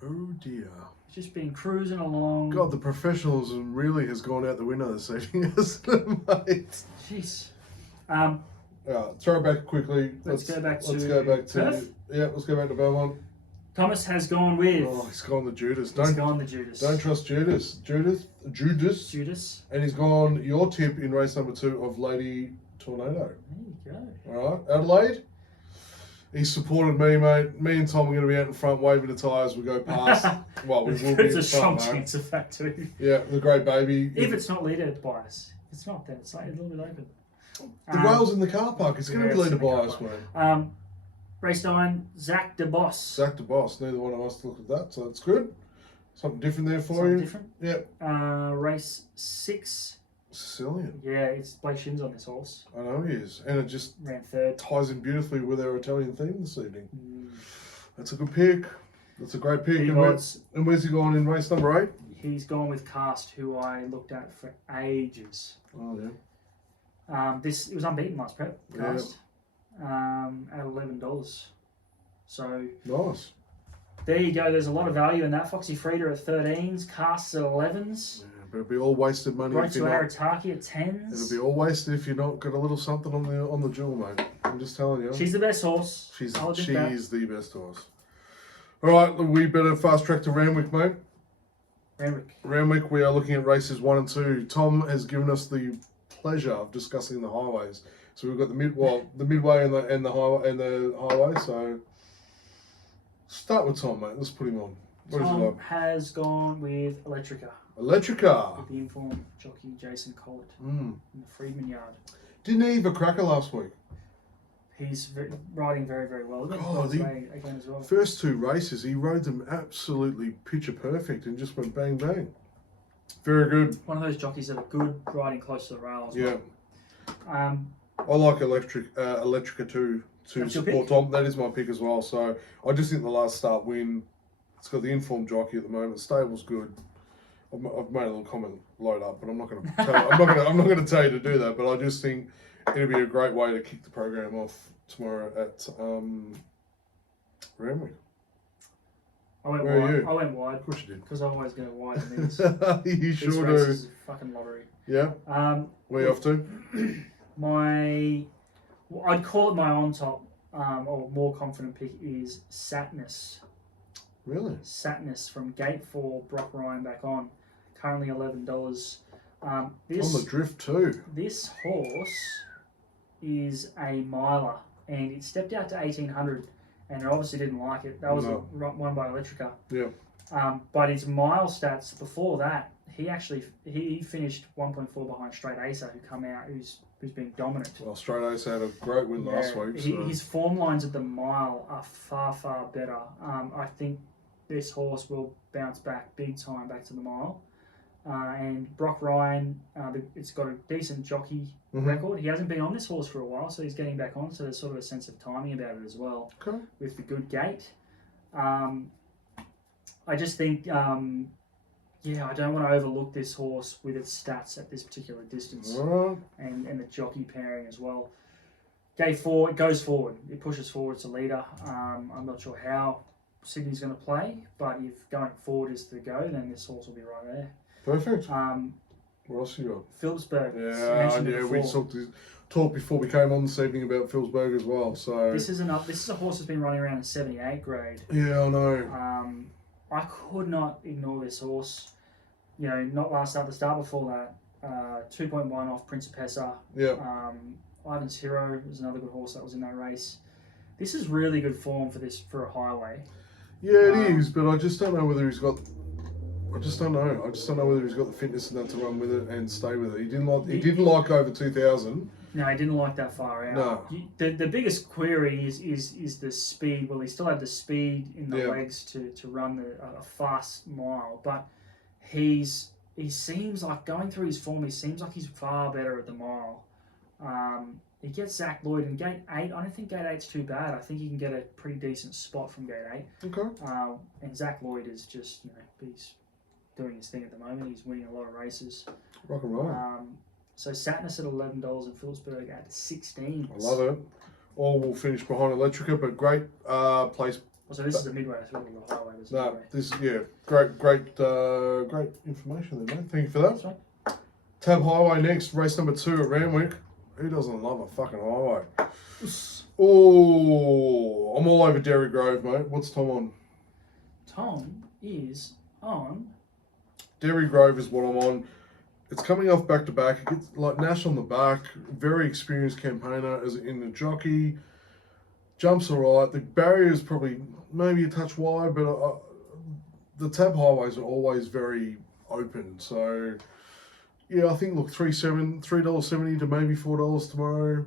Oh dear. It's just been cruising along. God, the professionalism really has gone out the window this evening, hasn't it, mate? Jeez. Throw it back quickly. Let's go back Perth. Let's go back to Belmont. Thomas has gone with. Oh, he's gone the Judas. He's gone the Judas. Don't trust Judas. Judas. And he's gone your tip in race number 2 of Lady Tornado. There you go. All right, Adelaide. He's supported me, mate. Me and Tom are going to be out in front waving the tyres. We go past. Well, we will be There's in a strong front, mate. chance of that too. Yeah, the great baby. If it's not leader bias. If it's not, then it's like a little bit open. The rail's in the car park. It's going to be leader bias, mate. Race 9, Zach DeBoss. Zach DeBoss. Neither one of us looked at that, so that's good. Something different there for Something you. different. Yep. Race 6. Sicilian. Yeah, it's Blake Shin's on this horse. I know he is. And it just Ran 3rd. ties in beautifully with our Italian theme this evening. That's a good pick. That's a great pick. Big And, odds. where's he going in race number 8? He's gone with Cast, who I looked at for ages. Oh, yeah. It was unbeaten last prep. Cast. At $11. So Nice. there you go. There's a lot of value in that. Foxy Frida at 13s, Casts at 11s. Yeah, but it'll be all wasted money Right if to you're not. Arataki at 10s. It'll be all wasted if you're not got a little something on the jewel, mate. I'm just telling you. She's the best horse. She's I'll admit that. the best horse. All right, we better fast track to Randwick, mate. Randwick, we are looking at races 1 and 2. Tom has given us the pleasure of discussing the highways. So we've got the midway and the highway. So start with Tom, mate. Let's put him on. What did you Tom like? has gone with Electrica. Electrica. With the informed jockey Jason Collett Mm. in the Freedman Yard. Didn't he have a cracker last week? He's riding very, very well. God, Again as well. First 2 races, he rode them absolutely picture perfect and just went bang bang. Very good. One of those jockeys that are good riding close to the rails. Yeah. I like Electrica too to That's your support pick? Tom. That is my pick as well. So I just think the last start win. It's got the informed jockey at the moment. Stable's good. I've made a little comment load up, but I'm not going to tell. I'm not going to tell you to do that. But I just think it'll be a great way to kick the program off tomorrow at Randwick. I went Where are wide. you? I went wide Of course you did. because I always go wide in these. You This sure race do. is a fucking lottery. Yeah. Where you off to? I'd call it my on top or more confident pick is Satnus. Really? Satnus from Gate 4, Brock Ryan back on. Currently $11. On the drift too. This horse is a miler and it stepped out to 1800 and it obviously didn't like it. That was one by Electrica. Yeah. But his mile stats before that, he finished 1.4 behind Straight Acer, who come out who's been dominant. Well, Straight Ace had a great win last week. So. His form lines at the mile are far better. I think this horse will bounce back big time back to the mile. And Brock Ryan, it's got a decent jockey record. He hasn't been on this horse for a while, so he's getting back on. So there's sort of a sense of timing about it as well, with the good gait. I just think, I don't want to overlook this horse with its stats at this particular distance, and the jockey pairing as well. Gate 4, it goes forward. It pushes forward. It's a leader. I'm not sure how Sydney's going to play, but if going forward is the go, then this horse will be right there. Perfect. What else you got? Phillipsburg. We talked before we came on this evening about Phillipsburg as well. So this is a horse that's been running around in 78 grade. Yeah, I know. I could not ignore this horse. Not last at the start before that. 2.1 off Principessa. Yeah. Ivan's Hero was another good horse that was in that race. This is really good form for a highway. Yeah, it is, but I just don't know whether he's got. I just don't know. I just don't know whether he's got the fitness and that to run with it and stay with it. He didn't like over 2000. No, he didn't like that far out. No. The biggest query is the speed. Well, he still had the speed in the legs to run a fast mile, but he seems like, going through his form, he seems like he's far better at the mile. He gets Zach Lloyd in gate 8. I don't think gate 8's too bad. I think he can get a pretty decent spot from gate 8. Okay. And Zach Lloyd is just, he's doing his thing at the moment. He's winning a lot of races. Rock and roll. So Satnus at $11 and Phillipsburg at 16. I love it. All will finish behind Electrica, but great place. So this is a midway. I thought it was a highway. No, this great information there, mate. Thank you for that. That's right. Tab Highway next, race number 2 at Randwick. Who doesn't love a fucking highway? Oh, I'm all over Derry Grove, mate. What's Tom on? Tom is on. Derry Grove is what I'm on. It's coming off back to back. It gets like Nash on the back. Very experienced campaigner as in the jockey. Jumps all right. The barrier is probably maybe a touch wide, but the Tab Highways are always very open. So yeah, I think look $3.70 to maybe $4 tomorrow.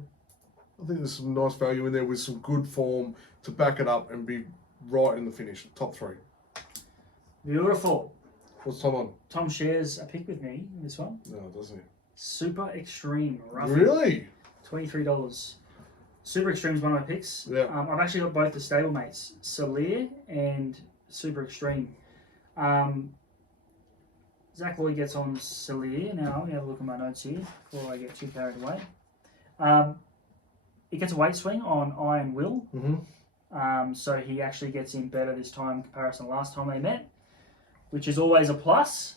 I think there's some nice value in there with some good form to back it up and be right in the finish, top 3. Beautiful. What's Tom on? Tom shares a pick with me in this one. No, doesn't he? Super Extreme. Really? $23. Super Extreme is one of my picks. Yeah. I've actually got both the stablemates, Salir and Super Extreme. Zach Lloyd gets on Salir. Now, I'm going to have a look at my notes here before I get too carried away. He gets a weight swing on Iron Will. So he actually gets in better this time in comparison to last time they met, which is always a plus.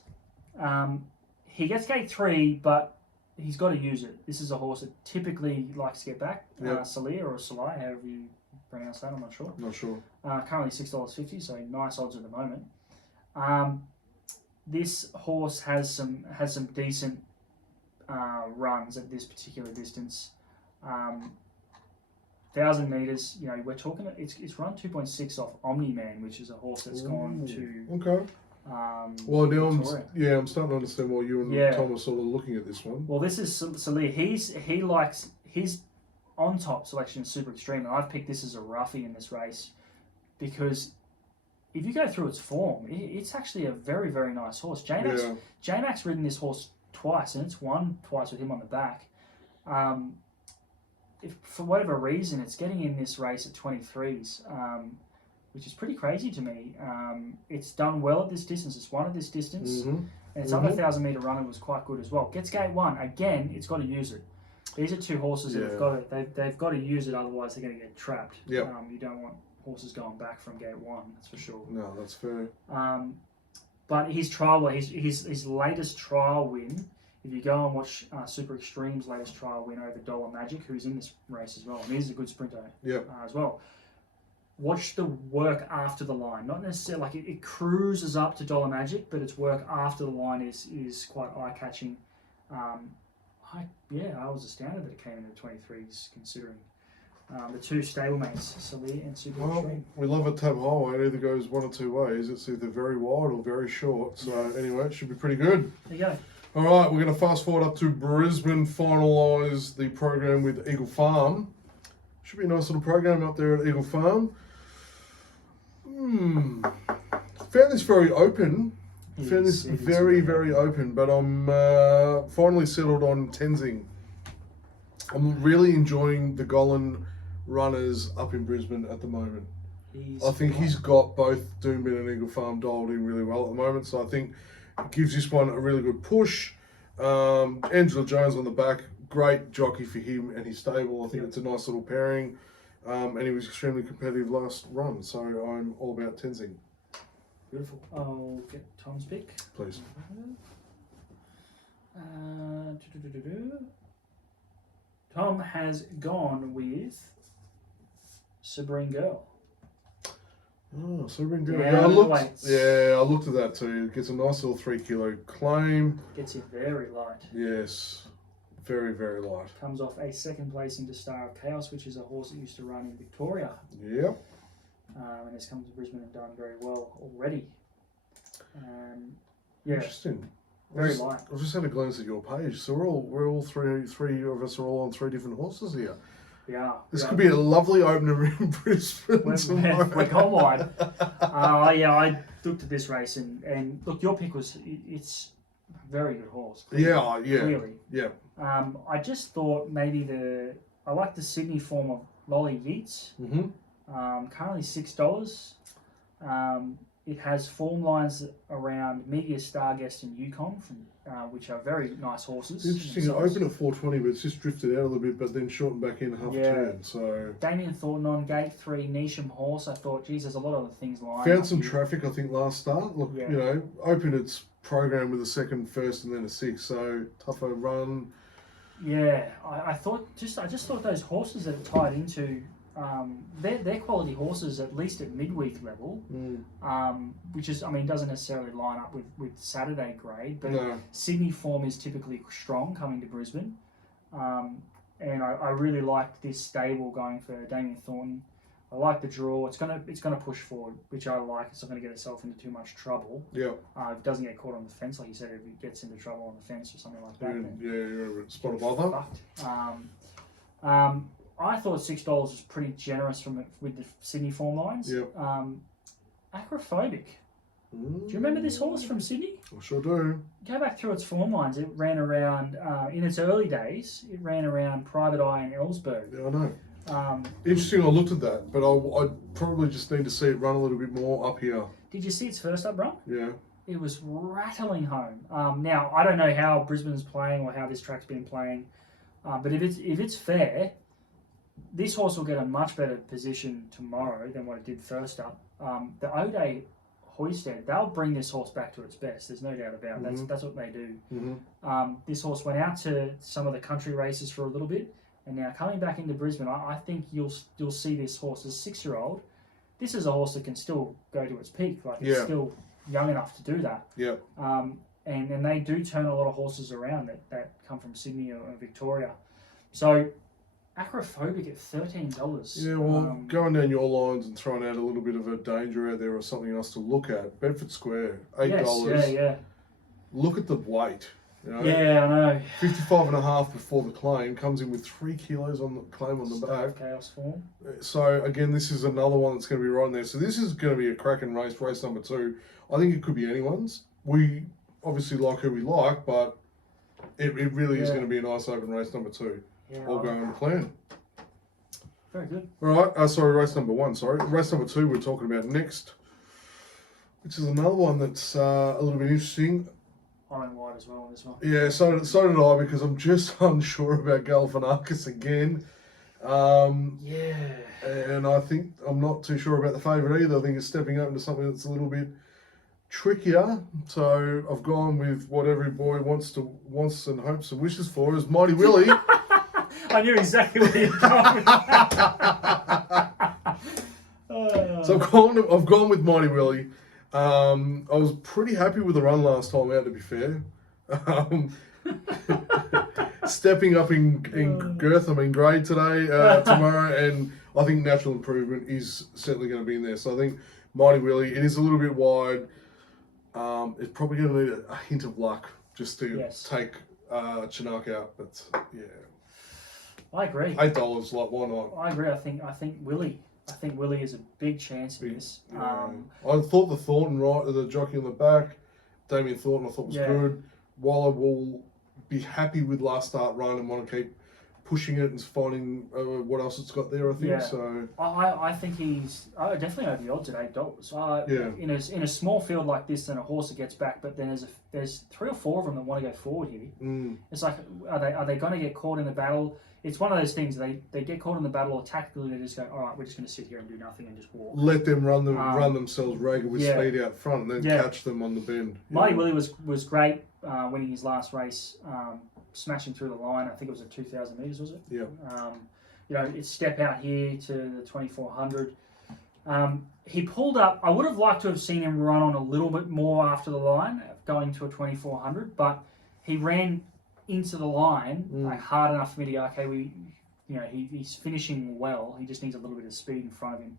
He gets gate 3, but he's got to use it. This is a horse that typically likes to get back. Salir or Salai, however you pronounce that, I'm not sure. Not sure. Currently $6.50, so nice odds at the moment. This horse has some decent runs at this particular distance. 1,000 meters, we're talking. It's run 2.6 off Omni Man, which is a horse that's gone to. Okay. Well, now I'm starting to understand why you and Tom are sort of looking at this one. Well, this is Salir. He likes his on top selection is Super Extreme, and I've picked this as a roughie in this race because if you go through its form, it's actually a very, very nice horse. J-Mac's ridden this horse twice, and it's won twice with him on the back. If for whatever reason it's getting in this race at 23s, which is pretty crazy to me. It's done well at this distance. It's won at this distance, and its other 1,000-meter runner was quite good as well. Gets gate 1 again. It's got to use it. These are two horses that have got to. They've got to use it, otherwise they're going to get trapped. You don't want horses going back from gate 1. That's for sure. No, that's fair. But his trial, his latest trial win. If you go and watch Super Extreme's latest trial win over Dollar Magic, who's in this race as well, and he's a good sprinter as well. Watch the work after the line. Not necessarily like it cruises up to Dollar Magic, but its work after the line is quite eye-catching. I was astounded that it came in the 23s, considering the two stablemates, Salia and Super Well, Extreme. we love a tab highway. It either goes one or two ways. It's either very wide or very short. So anyway, it should be pretty good. There you go. All right, we're going to fast forward up to Brisbane, finalise the program with Eagle Farm. Should be a nice little program up there at Eagle Farm. Found this very open. Found this very, very open, but I'm finally settled on Tenzing. I'm really enjoying the Golan runners up in Brisbane at the moment. I think he's got both Doomben and Eagle Farm dialed in really well at the moment, so I think it gives this one a really good push. Angela Jones on the back, great jockey for him and his stable. I think it's a nice little pairing, and he was extremely competitive last run, so I'm all about Tenzing. Beautiful. I'll get Tom's pick. Please. Tom has gone with Sabrine Girl. Oh, so we're good. Yeah, I looked weights. at that too. It gets a nice little 3 kilo claim. Gets it very light. Yes, very, very light. Comes off a second place into Star of Chaos, which is a horse that used to run in Victoria. Yep. And has come to Brisbane and done very well already. Yeah, Interesting. very light. I've just had a glance at your page. So we're all three of us are all on 3 different horses here. Yeah. This could be a lovely opener in Brisbane tomorrow. We're gone wide. I looked at this race and look, your pick was it's a very good horse. Yeah. Clearly. Yeah. I just thought maybe I like the Sydney form of Lolly Yeats. Mm-hmm. Currently $6. It has form lines around Media Starguest and Yukon, which are very nice horses. Interesting. It opened at 420, but it's just drifted out a little bit, but then shortened back in half turn. So Damien Thornton on gate 3, Neesham horse. I thought, geez, there's a lot of other things lying. found some traffic, I think, last start. Look, Yeah. Opened its program with a second, first, and then a 6. So tougher run. Yeah, I just thought those horses that it tied into. They're quality horses, at least at midweek level, which is, doesn't necessarily line up with Saturday grade, but No. Sydney form is typically strong coming to Brisbane, and I really like this stable going for Damien Thornton. I like the draw. It's gonna push forward, which I like. It's not gonna get itself into too much trouble. Yeah. If it doesn't get caught on the fence, like you said, if it gets into trouble on the fence or something like that, then You're a spot of bother. fucked. I thought $6 was pretty generous with the Sydney form lines. Yep. Acrophobic. Do you remember this horse from Sydney? I sure do. Go back through its form lines. It ran around, in its early days, it ran around Private Eye and Ellsberg. Yeah, I know. Interesting, I looked at that, but I probably just need to see it run a little bit more up here. Did you see its first up run? Yeah. It was rattling home. Now, I don't know how Brisbane's playing or how this track's been playing, but if it's fair, this horse will get a much better position tomorrow than what it did first up. The O'Day Hoisted, they'll bring this horse back to its best. There's no doubt about it. That's what they do. Mm-hmm. This horse went out to some of the country races for a little bit, and now coming back into Brisbane, I think you'll see this horse as a 6-year-old. This is a horse that can still go to its peak. It's still young enough to do that. Yeah. And they do turn a lot of horses around that come from Sydney or Victoria. So Acrophobic at $13. Yeah, well, going down your lines and throwing out a little bit of a danger out there or something else to look at. Bedford Square, $8. Yes, yeah. Look at the weight. Yeah, I know. 55.5 before the claim, comes in with 3 kilos on the claim on the back. Chaos form. So again, this is another one that's going to be right in there. So this is going to be a cracking race number 2. I think it could be anyone's. We obviously like who we like, but it really is going to be a nice open race number 2. Yeah, All going on the plan. Very good. All right. Race number 1. Race number 2 we're talking about next, which is another one that's a little bit interesting. I went wide as well on this one. Yeah, so did I, because I'm just unsure about Galifianakis again. And I think I'm not too sure about the favourite either. I think it's stepping up into something that's a little bit trickier. So I've gone with what every boy wants and hopes and wishes for is Mighty Willie. I knew exactly where you're going. So I've gone with Mighty Willie. I was pretty happy with the run last time out, to be fair. stepping up in girth, grade today, tomorrow, and I think natural improvement is certainly going to be in there. So I think Mighty Willie, it is a little bit wide. It's probably going to need a hint of luck just to take Chinook out, but yeah. I agree. $8, like why not? I agree. I think Willie. I think Willie is a big chance in this. Yeah. I thought the Thornton the jockey on the back, Damien Thornton, I thought was good. Waller will be happy with last start run and want to keep pushing it and finding what else it's got there. I think so. I think he's definitely over the odds at $8. In a small field like this, then a horse that gets back, but then there's 3 or 4 of them that want to go forward here. It's like, are they going to get caught in the battle? It's one of those things. They get caught in the battle, or tactically they just go, all right, we're just going to sit here and do nothing and just walk. Let them run themselves ragged with speed out front, and then catch them on the bend. Mighty Willie was great winning his last race, smashing through the line. I think it was at 2,000 meters, was it? Yeah. It's step out here to the 2,400. He pulled up. I would have liked to have seen him run on a little bit more after the line, going to a 2,400, but he ran into the line like hard enough for me to go, okay, he's finishing well. He just needs a little bit of speed in front of him.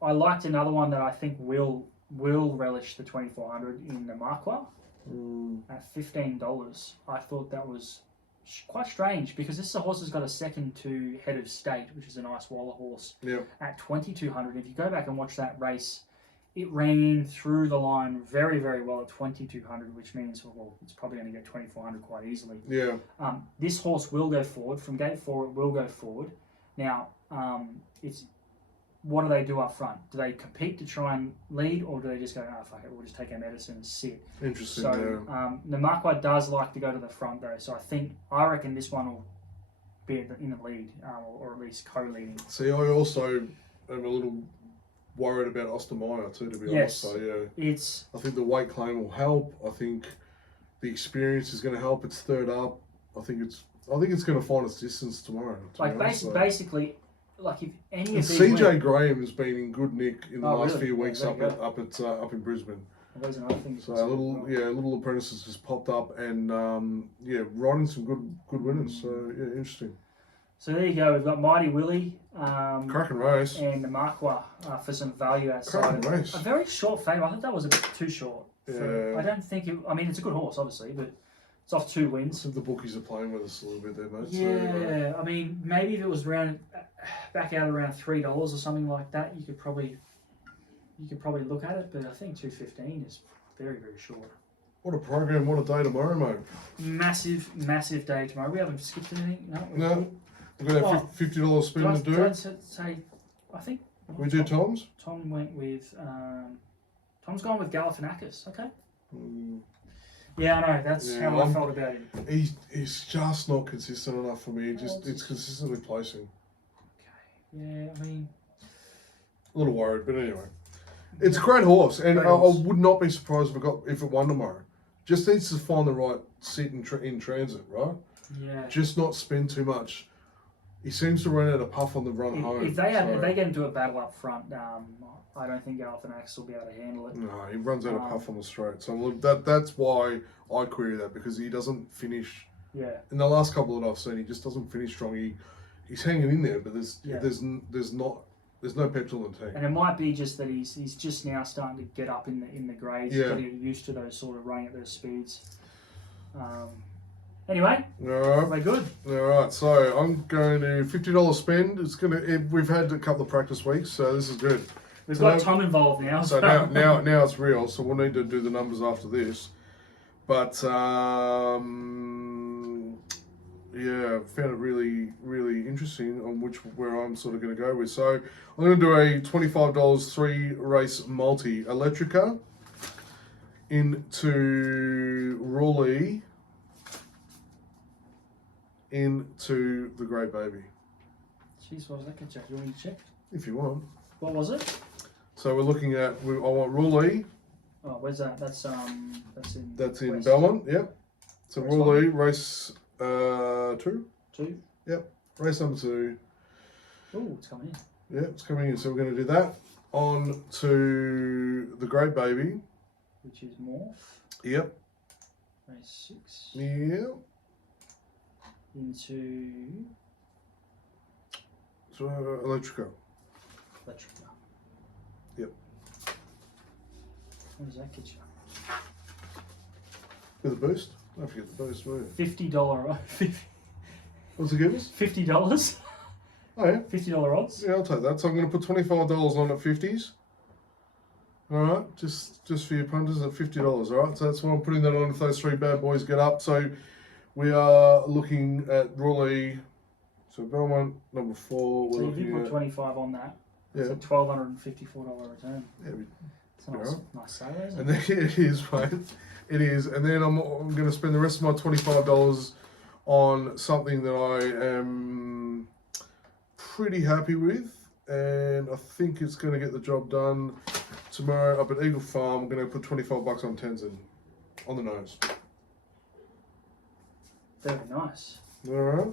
I liked another one that I think will relish the 2,400 in the Marquis at $15. I thought that was quite strange because this horse has got a second to Head of State, which is a nice Waller horse, at 2,200. If you go back and watch that race, it ran through the line very, very well at 2,200, which means, it's probably going to get 2,400 quite easily. Yeah. This horse will go forward. From gate 4, it will go forward. Now, what do they do up front? Do they compete to try and lead, or do they just go, fuck it, we'll just take our medicine and sit? Interesting, So, the Marquis does like to go to the front, though, so I reckon this one will be in the lead, or at least co-leading. See, I also am a little worried about Ostermeyer too, to be honest. So I think the weight claim will help. I think the experience is going to help. It's third up. I think it's going to find its distance tomorrow. Basically, like if any of these CJ Graham has been in good nick in the last few weeks up in Brisbane. Those are another things. So little apprentices just popped up and riding some good winners. So interesting. So there you go. We've got Mighty Willie, cracking race, and the Marquis for some value outside. Cracking race. A very short fame. I thought that was a bit too short. Yeah. I don't think it. I mean, it's a good horse, obviously, but it's off 2 wins. I think the bookies are playing with us a little bit there, mate. Yeah. I mean, maybe if it was back out around $3 or something like that, you could probably look at it. But I think 215 is very, very short. What a program! What a day tomorrow, mate. Massive, massive day tomorrow. We haven't skipped anything. No. We've got our $50 spin to do. I think we do Tom's. Tom went with. Tom's gone with Galifianakis. Okay. Yeah, I know. That's how I felt about him. He's just not consistent enough for me. It's consistently placing. Okay. Yeah, I mean. A little worried, but anyway, it's a great horse, and I would not be surprised if it won tomorrow. Just needs to find the right seat in transit, right? Yeah. Just not spend too much. He seems to run out of puff on the run home. If they get into a battle up front, I don't think Galifianakis will be able to handle it. No, he runs out of puff on the straight. So that's why I query that, because he doesn't finish. Yeah. In the last couple that I've seen, he just doesn't finish strong. He's hanging in there, but there's no petrol in the tank. And it might be just that he's just now starting to get up in the grades, getting used to those sort of running at those speeds. Anyway, we're good. All right, so I'm going to $50 spend. We've had a couple of practice weeks, so this is good. We've got Tom involved now. So now it's real. So we'll need to do the numbers after this. But yeah, found it really, really interesting on where I'm sort of going to go with. So I'm going to do a $25 3-race multi Electrica into Raleigh into the Great Baby. Jeez, what was that? Check. You want me to check? If you want. What was it? So we're looking at. I want Raleigh. Oh, where's that? That's in Belmont. Yep. So race Raleigh race 2. 2. Yep. Race number 2. Oh, it's coming in. Yeah, it's coming in. So we're going to do that on to the Great Baby, which is Morph. Yep. Race 6. Yeah. into So, Electrico. Electrica. Yep. What does that get you? With a boost? Don't forget the boost, will you? $50. What's it give us? $50. Oh, yeah. $50 odds. Yeah, I'll take that. So I'm going to put $25 on at 50s. All right, just for your punters at $50. All right, so that's why I'm putting that on if those three bad boys get up. So we are looking at Raleigh. So Belmont number 4. So We're if you looking put at 25 on that, it's yeah, a $1,254 return. yeah, It's a nice sale, isn't and it? then it is, mate. It is, and then I'm going to spend the rest of my $25 on something that I am pretty happy with, and I think it's going to get the job done. Tomorrow up at Eagle Farm, I'm going to put $25 on Tenzin, on the nose. Very nice. All right.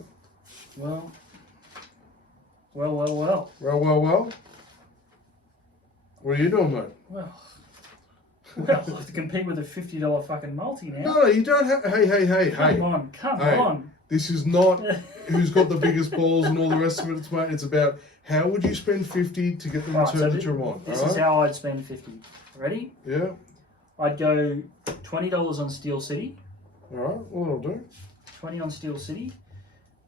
Well. Well. What are you doing, mate? Well, I have to compete with a $50 fucking multi now. No, you don't have. Hey. Come Hey. on. This is not who's got the biggest balls and all the rest of it, mate. It's about how would you spend 50 to get the Right, return so that you want. This all is right? how I'd spend 50. Ready? Yeah. I'd go $20 on Steel City. All right. Well, I'll do. 20 on Steel City.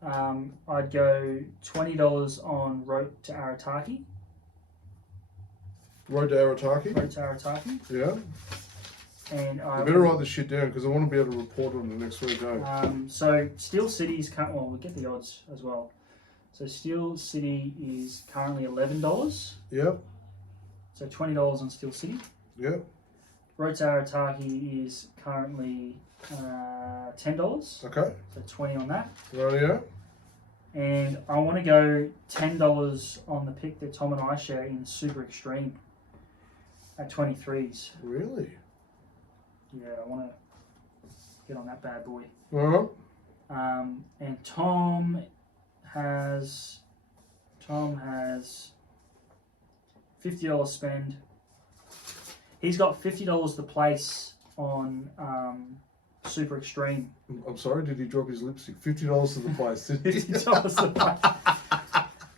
I'd go $20 on Road to Arataki. Road to Arataki. Road to Arataki. Yeah. And I You better write this shit down because I want to be able to report on it next week. So Steel City's well, we'll get the odds as well. So Steel City is currently $11. Yep. So $20 on Steel City. Yep. Road to Arataki is currently $10. Okay. So 20 on that. Rightio. And I want to go $10 on the pick that Tom and I share in Super Extreme at 23s. Really? Yeah, I want to get on that bad boy. All right. And Tom has $50 spend. He's got $50 to place on Super Extreme. I'm sorry. Did he drop his lipstick? $50 to the place. $50 to place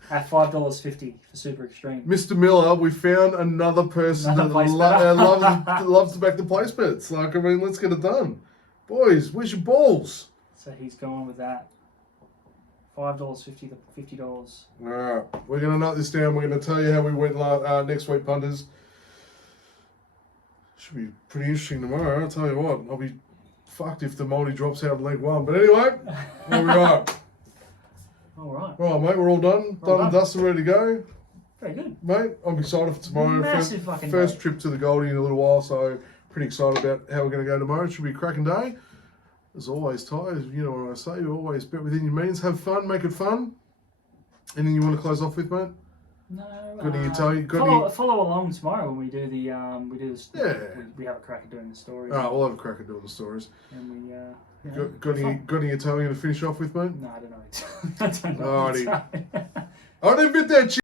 at $5.50 for Super Extreme. Mr. Miller, we found another person Another that place better. loves to back the place bets. Like, I mean, let's get it done. Boys, where's your balls? So he's going with that. $5.50 to $50. All right, we're going to note this down. We're going to tell you how we went next week, punters. Should be pretty interesting tomorrow. I'll tell you what, I'll be fucked if the multi drops out of League One. But anyway, here we are. All right. Right, mate, we're all done. Done and dusted, ready to go. Very good. Mate, I'm excited for tomorrow. Massive fucking First day. trip to the Goldie in a little while, so pretty excited about how we're going to go tomorrow. It should be a cracking day. As always, Ty, you know what I say, you always bet within your means. Have fun, make it fun. Anything you want to close off with, mate? No. Got any Italian? Follow along tomorrow when we do the Yeah. we have a crack at doing the story. All right, we'll have a crack at doing the stories. And we Got any Italian to finish off with, mate? No, I don't know. I don't know. Alrighty. I didn't bet that shit.